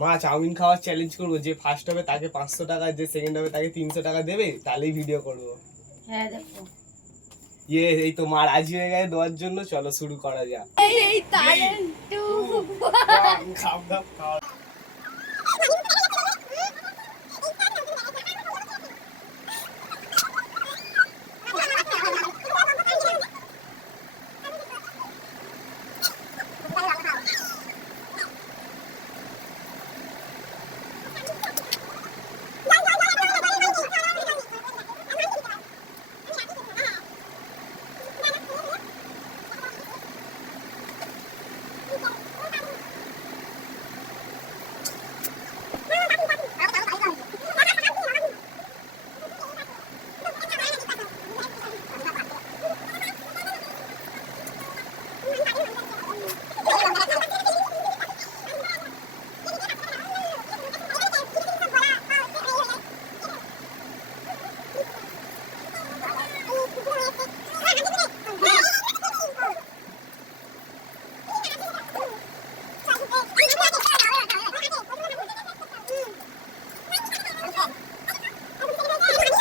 মা চাউমিন খাওয়ার চ্যালেঞ্জ করবো, যে ফার্স্ট হবে তাকে 500 টাকা, যে সেকেন্ড হবে তাকে 300 টাকা দেবে, তাহলেই ভিডিও করবো। হ্যাঁ দেখো এই তো মা রাজি হয়ে গেছে দেওয়ার জন্য, চলো শুরু করা যাক। এই ট্যালেন্ট খাও।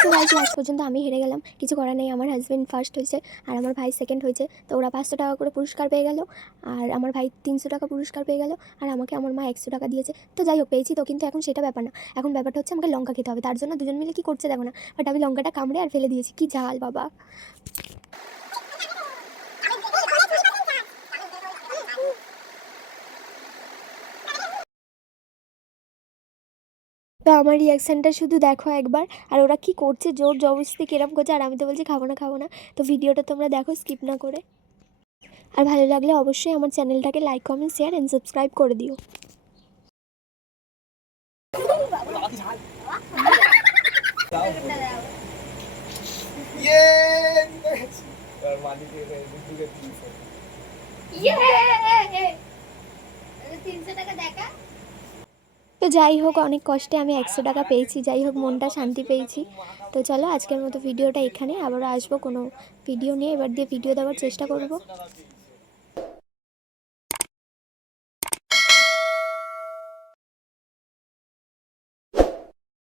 তো গাইস লাস্ট পর্যন্ত আমি হেরে গেলাম, কিছু করার নেই। আমার হাজব্যান্ড ফার্স্ট হয়েছে আর আমার ভাই সেকেন্ড হয়েছে, তো ওরা 500 টাকা করে পুরস্কার পেয়ে গেল, আর আমার ভাই 300 টাকা পুরস্কার পেয়ে গেল, আর আমাকে আমার মা 100 টাকা দিয়েছে। তো যাই হোক, পেয়েছি তো, কিন্তু এখন সেটা ব্যাপার না। এখন ব্যাপারটা হচ্ছে আমাকে লঙ্কা খেতে হবে, তার জন্য দুজন মিলে কী করছে দেখো না, বাট আমি লঙ্কাটা কামড়ে আর ফেলে দিয়েছি। কি ঝাল বাবা! তো আমার রিয়াকশানটা শুধু দেখো একবার, আর ওরা কি করছে, জোর জবরদস্তি কিরম করছে, আর আমি তো বলছি খাবো না। তো ভিডিওটা তোমরা দেখো স্কিপ না করে, আর ভালো লাগলে অবশ্যই আমার চ্যানেলটাকে like, comment, share and subscribe করে দিও। তো যাই হোক, অনেক কষ্টে আমি 100 টাকা পেয়েছি, যাই হোক মনটা শান্তি পেয়েছি। তো চলো আজকের মতো ভিডিওটা এখানে, আবারও আসবো কোনো ভিডিও নিয়ে, এবার দিয়ে ভিডিও দেওয়ার চেষ্টা করব।